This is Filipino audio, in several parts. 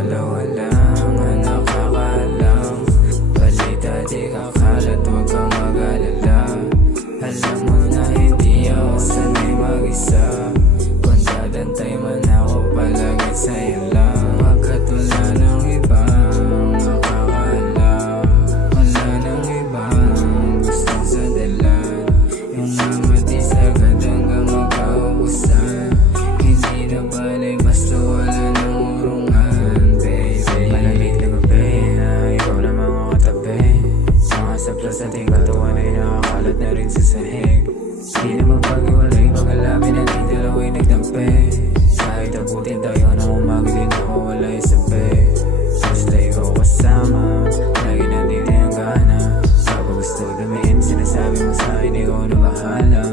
dalawa lang ang nakakaalam. Balita di kakalat, huwag kang mag-alala. Alam mo na hindi ako sanay mag-isa. Kung dadantay man ako, palagi sa'yo lang. Pagkat wala nang ibang nakakaalam, wala nang ibang gustong sadalan. Yung mamati sagad hanggang magkaubusan. Hindi na balik basta wala nang urungan, baby. Malamig na gabi na ikaw na mga katabi. Mga saplas nating katawan ay nakakalat na rin sa sahig. Di na magpag-iwalay pag-alamin natin dalawa'y nagdampi. Kahit abutin tayo ng umaga din ako wala'y sabi. Basta ikaw kasama, lagi natin yung gana. Kapag gusto dumiin, sinasabi mo sa'kin ikaw na bahala.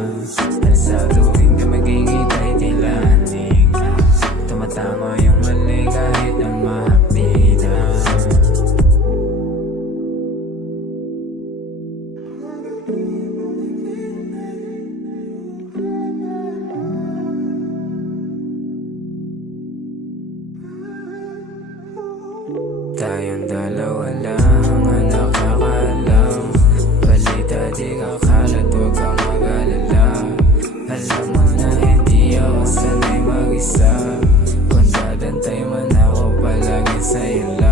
At sa tuwing na magiging ay tila aning na tumatama yung mali kahit na mahapdi na. Tayong dalawa lang ang nakakaalam. Balita di kakalat, huwag kang mag-alala. Alam mo na hindi ako sanay mag-isa. Kung dadantay man ako, palagi sa'yo lang.